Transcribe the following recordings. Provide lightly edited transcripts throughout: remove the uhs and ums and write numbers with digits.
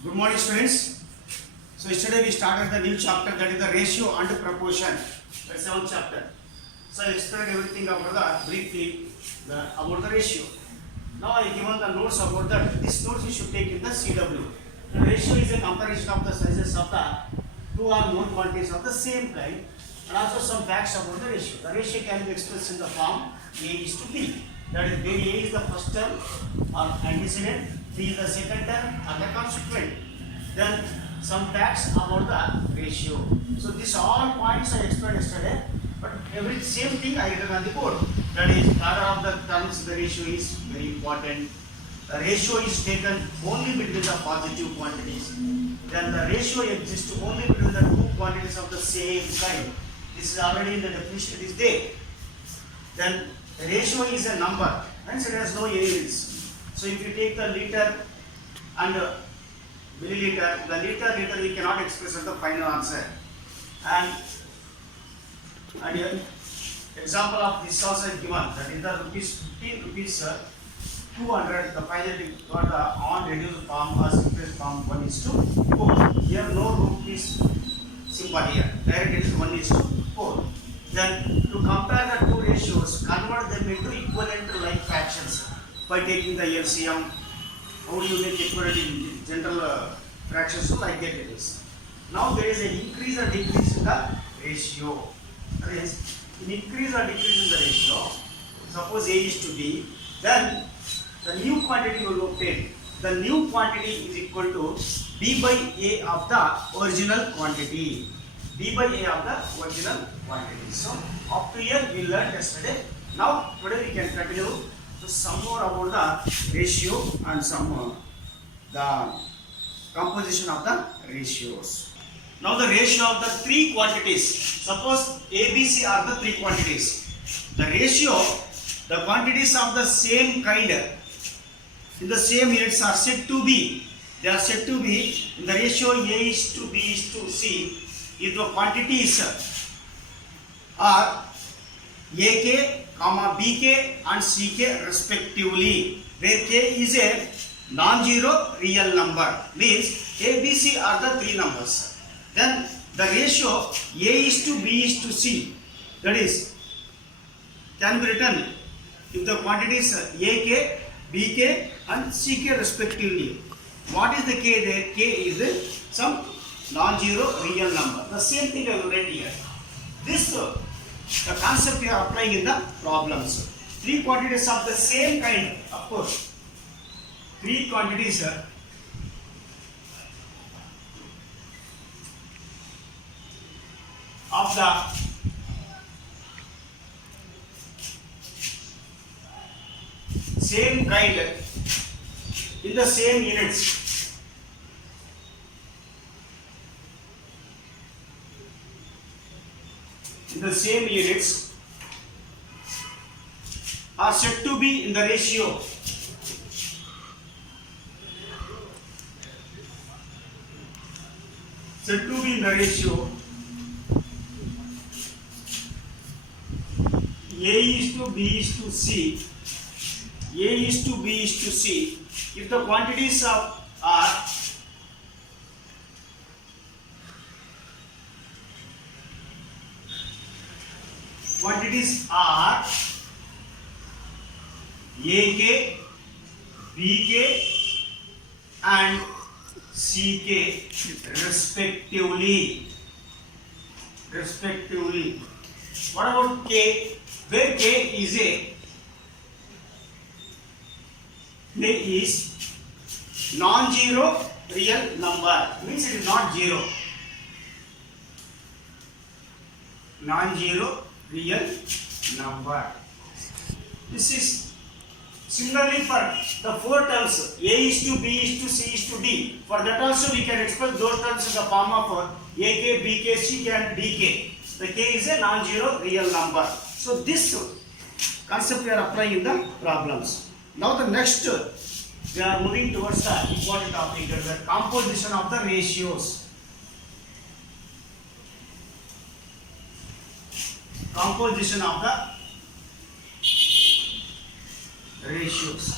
Good morning, students. So yesterday we started the new chapter, that is the ratio and proportion. The seventh chapter. So I explained everything about the briefly about the ratio. Now I given the notes about that. This notes you should take in the CW. The ratio is a comparison of the sizes of the two or more quantities of the same kind, and also some facts about the ratio. The ratio can be expressed in the form A is to B. That is, where A is the first term or antecedent, B is the second term and the consequent. Then some facts about the ratio. So these all points I explained yesterday, but every same thing I written on the board. That is, order of the terms in the ratio is very important. The ratio is taken only between the positive quantities. Then the ratio exists only between the two quantities of the same kind. This is already in the definition, it is there. Then the ratio is a number, hence it has no units. So if you take the liter and milliliter, the liter we cannot express as the final answer. And here, example of this also is given, that is the rupees 15 rupees 200, the finally got the on reduced form or simplest form 1:4. Here no rupees symbol here, direct it is 1:4. Then to compare the two ratios, convert them into equivalent like fractions by taking the LCM. How do you make equivalent in general fractions? So like that it is. Now there is an increase or decrease in the ratio. That is, in increase or decrease in the ratio, suppose A is to B, then the new quantity will be obtained. The new quantity is equal to B by A of the original quantity. B by A of the original quantity. So up to here we learned yesterday. Now today we can continue to some more about the ratio and some the composition of the ratios. Now the ratio of the three quantities. Suppose A, B, C are the three quantities. The ratio, the quantities of the same kind in the same units are said to be. They are said to be in the ratio A is to B is to C. If the quantities are AK, BK and CK respectively, where K is a non-zero real number, means A, B, C are the three numbers. Then the ratio A is to B is to C, that is, can be written if the quantities AK, BK and CK respectively. What is the K there? K is some non-zero real number. The same thing I will write here. This the concept we are applying in the problems. Three quantities of the same kind, of course. Three quantities of the same kind in the same units. In the same units are said to be in the ratio A is to B is to C. A is to B is to C. If the quantities are AK, BK and CK respectively. What about K? Where K is non-zero real number, means it is not zero. Non-zero real number. This is similarly for the four terms A is to B is to C is to D. For that also we can express those terms in the form of AK, BK, CK and DK. The K is a non-zero real number. So this concept we are applying in the problems. Now the next we are moving towards the important topic, that is the composition of the ratios. Composition of the ratios.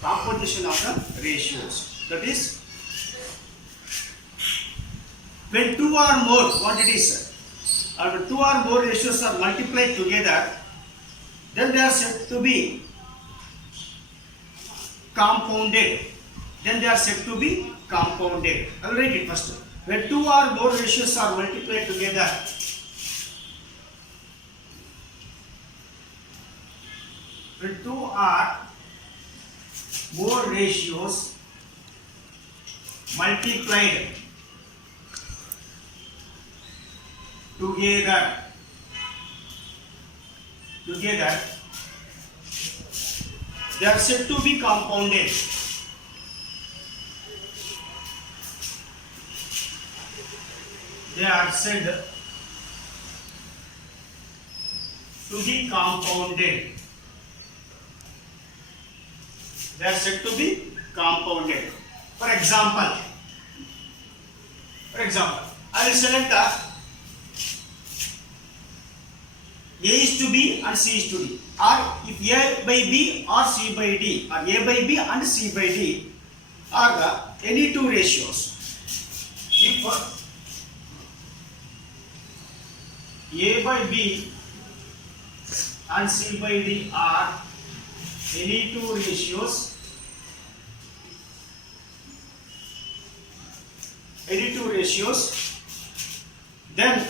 Composition of the ratios. That is When two or more quantities or two or more ratios are multiplied together, then they are said to be compounded. Then they are said to be compounded. I'll write it first. When two or more ratios are multiplied together, when two or more ratios multiplied together, they are said to be compounded. They are said to be compounded. They are said to be compounded. For example, I will select A is to B and C is to D. Or if A by B or C by D, or A by B and C by D are the any two ratios. If A by B and C by D are any two ratios, then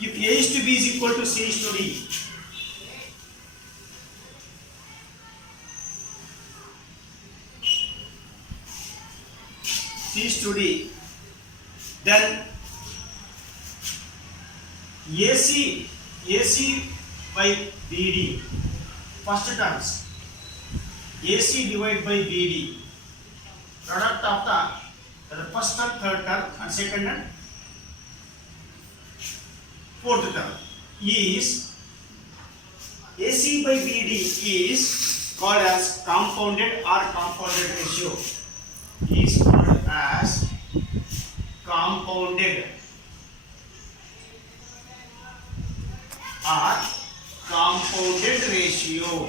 if A is to B is equal to C is to D, C is to D, then AC by BD, first terms, AC divided by BD, product of the first term, third term and second and fourth term is AC by BD is called as compounded or compounded ratio. Is called as compounded or compounded ratio.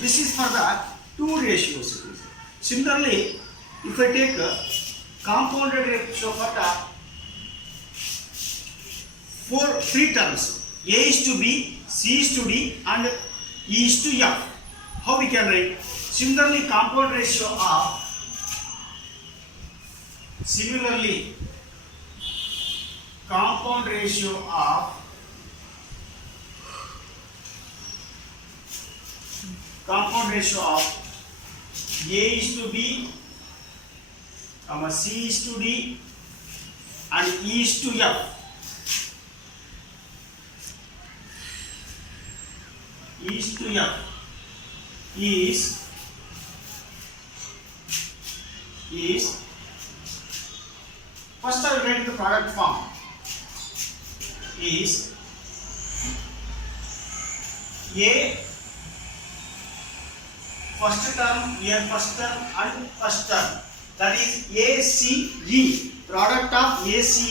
This is for the two ratios. Similarly, if I take a compounded ratio for three terms, A is to B, C is to D and E is to F, how we can write? Similarly, compound ratio of A is to B, C is to D and E is to F. Is first I will write the product form is A first term and first term, that is ACE, product of ACE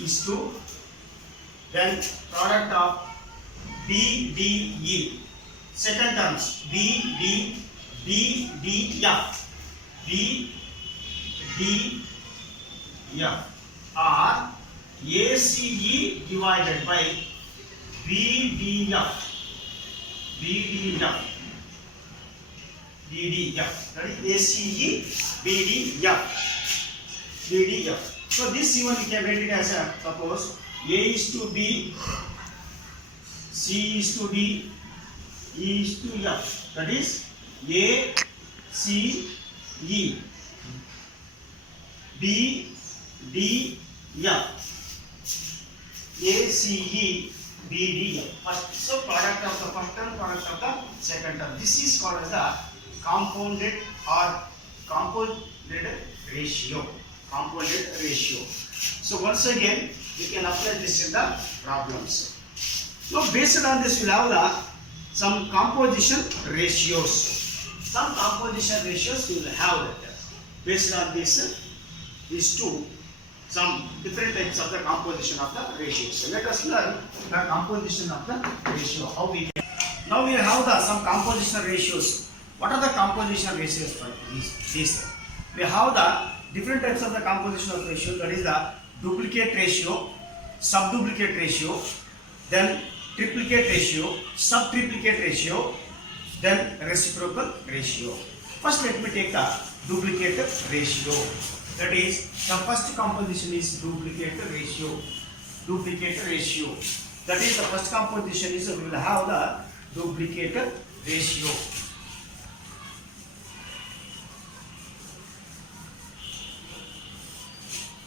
is to then product of BDE, second terms BDF or ACE divided by BDF, that is ACE BDF. So this even we can write it as a, suppose A is to B, C is to D, E is to F, that is ACE BDF, ACE BDF. First, so product of the first term, product of the second term. This is called as the compounded or compounded ratio. So once again, we can apply this in the problems. Now based on this, we'll have some composition ratios. Some composition ratios we will have that. Based on this, these two some different types of the composition of the ratios. So let us learn the composition of the ratio. How we can. Now we have the some compositional ratios. What are the compositional ratios for these? We have the different types of the compositional ratio. That is the duplicate ratio, subduplicate ratio, then triplicate ratio, subtriplicate ratio, then reciprocal ratio. First let me take the duplicate ratio. That is, the first composition is duplicate ratio. Duplicate ratio. That is, the first composition is we will have the duplicate ratio.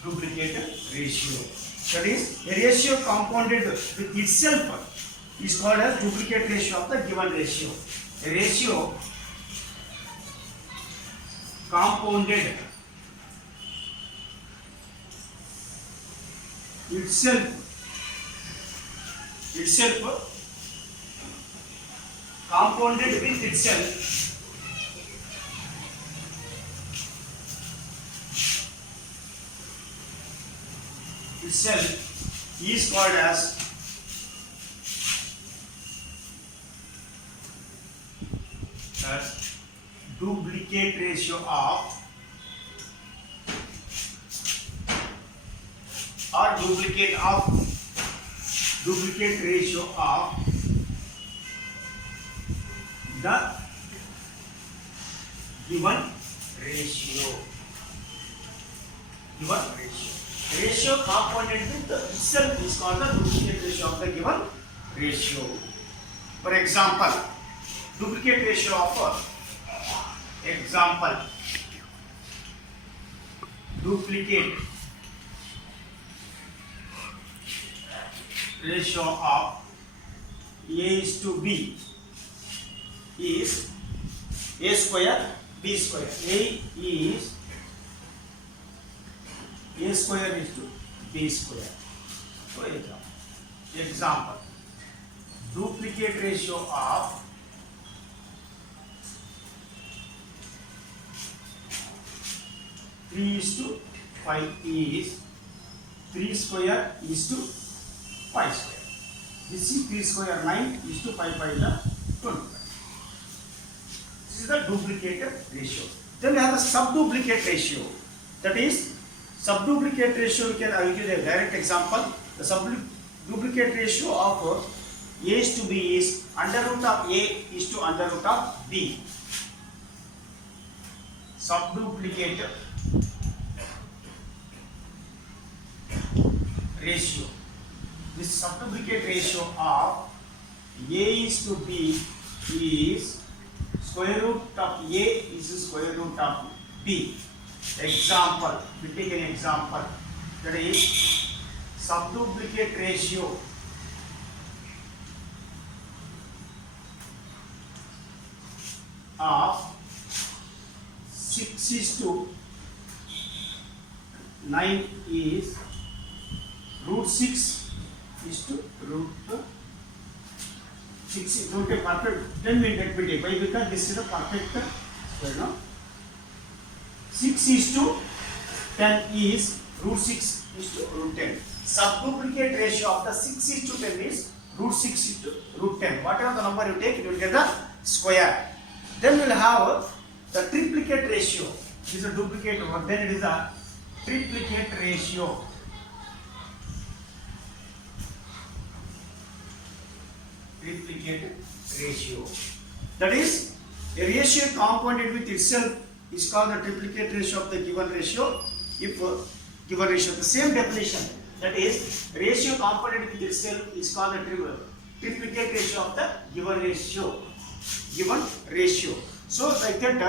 Duplicate ratio. That is, a ratio compounded with itself is called as duplicate ratio of the given ratio. A ratio compounded itself compounded with itself is called as duplicate ratio of or duplicate ratio of the given ratio. Ratio compounded with itself is called the duplicate ratio of the given ratio. For example, duplicate ratio of duplicate ratio of A is to B is A square B square. A square is to B square. So example, duplicate ratio of three is to 5 is 3 square is to 5 square. This is 3 square 9 is to 5 by the 25. This is the duplicate ratio. Then we have the subduplicate ratio. That is, subduplicate ratio, I will give a direct example. The subduplicate ratio of A is to B is under root of A is to under root of B. Subduplicate ratio. This subduplicate ratio of A is to B is square root of A is square root of B. Example, we take an example, that is subduplicate ratio of 6 is to 9 is root 6 is to root 6 root a perfect, then we get bit. Why? Because this is a perfect square, no? 6 is to 10 is root 6 is to root 10. Subduplicate ratio of the 6 is to 10 is root 6 is to root 10. Whatever the number you take, you will get the square. Then we will have the triplicate ratio. This is a duplicate one. Then it is a triplicate ratio. Triplicate ratio. That is, a ratio compounded with itself is called the triplicate ratio of the given ratio. If given ratio, the same definition, that is, ratio compounded with itself is called the triplicate ratio of the given ratio. So like that,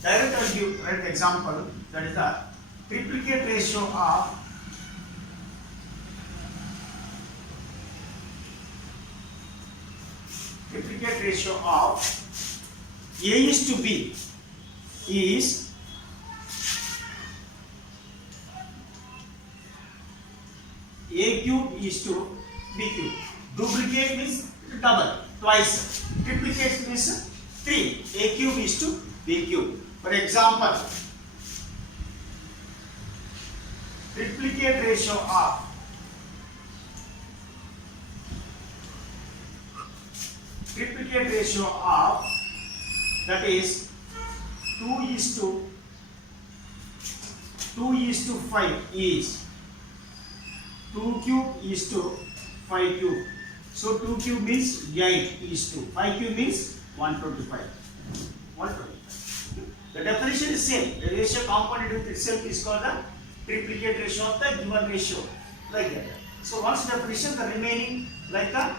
direct I will give right example, that is the triplicate ratio of A is to B is A cube is to B cube. Duplicate means double, twice. Triplicate means 3. A cube is to B cube. For example, triplicate ratio of that is 2:5 is 2 cube is to 5 cube. So 2 cube means 8 is to 5 cube means 125. 125. The definition is same. The ratio component with itself is called the triplicate ratio of the given ratio. Like that. So once definition, the remaining like the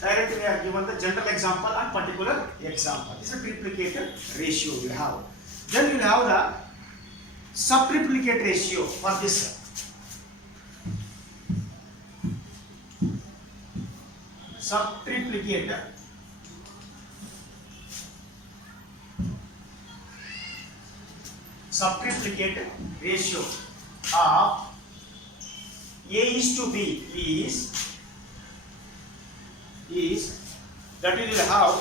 directly we are given the general example and particular example. It's a triplicate ratio you have. Then you will have the subtriplicate ratio for this. Subtriplicate ratio of A is to B is that we will have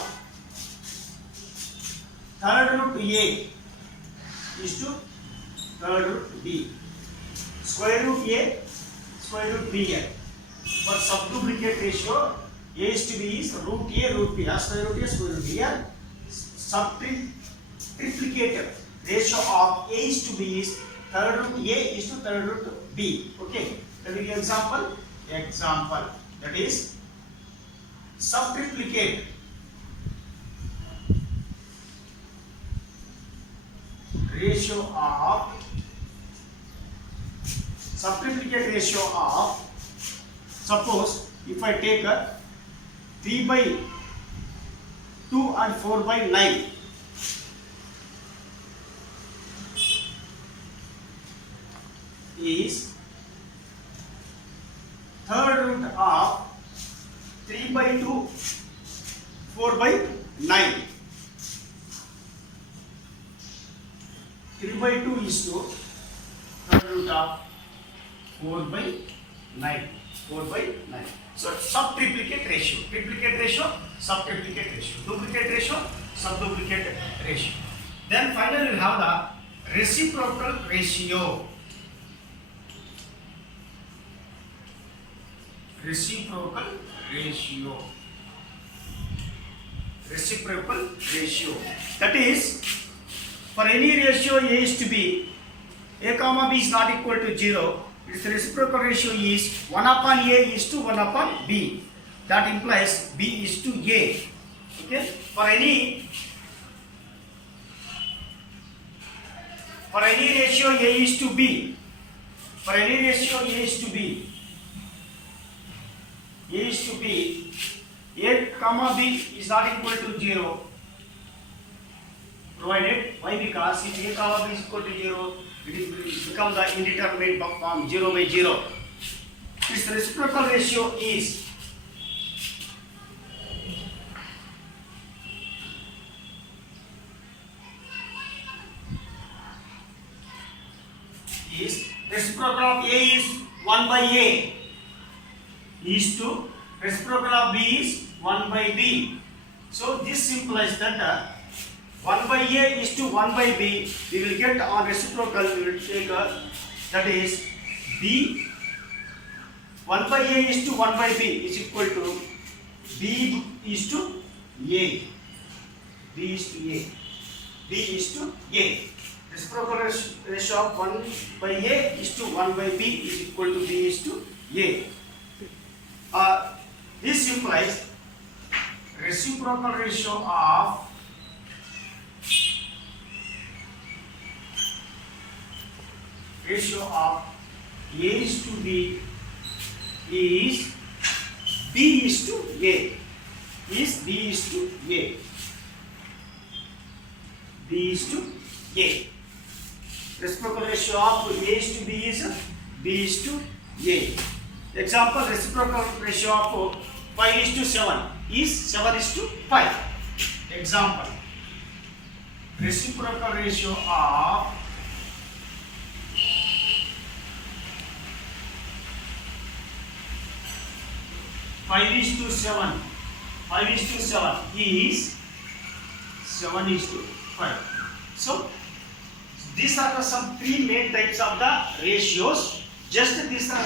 third root A is to third root B, square root A, square root B. For subduplicate ratio, A is to B is root A, root B, square root A, square root B. Subtriplicate ratio of A is to B is third root A is to third root B. Okay. Let me give example. That is subtriplicate ratio of suppose if I take a 3/2 and 4/9 is third root of 3/2 4/9. 3/2 is to third root of 4/9. So subtriplicate ratio, triplicate ratio, subtriplicate ratio, duplicate ratio, subduplicate ratio. Then finally we will have the reciprocal ratio. Reciprocal ratio. That is, for any ratio A is to B, A comma B is not equal to 0. Its reciprocal ratio is 1/A is to 1/B. That implies B is to A. Okay. For any ratio A is to B, A comma B is not equal to 0. Provided, why? Because if A comma B is equal to 0, it will become the indeterminate form 0/0. Its reciprocal ratio is reciprocal of A is 1/A is to reciprocal of B is 1/B. So this implies that 1/A is to 1/B. We will get on reciprocal. We will take that is B. 1/A is to 1/B is equal to B is to A. B is to A. Reciprocal ratio of 1/A is to 1/B is equal to B is to A. This implies reciprocal ratio of A is to B is B is to A. Reciprocal ratio of A is to B is B is to A. Example, reciprocal ratio of 5:7 is 7:5. Example, reciprocal ratio of 5:7 is 7:5. So these are some three main types of the ratios. Just these are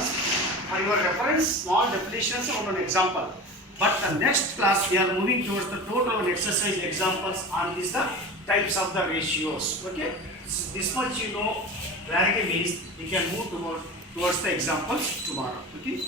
for your reference, small definitions on an example. But the next class we are moving towards the total and exercise examples on these the types of the ratios. Okay, this much you know clarity means we can move towards the examples tomorrow. Okay.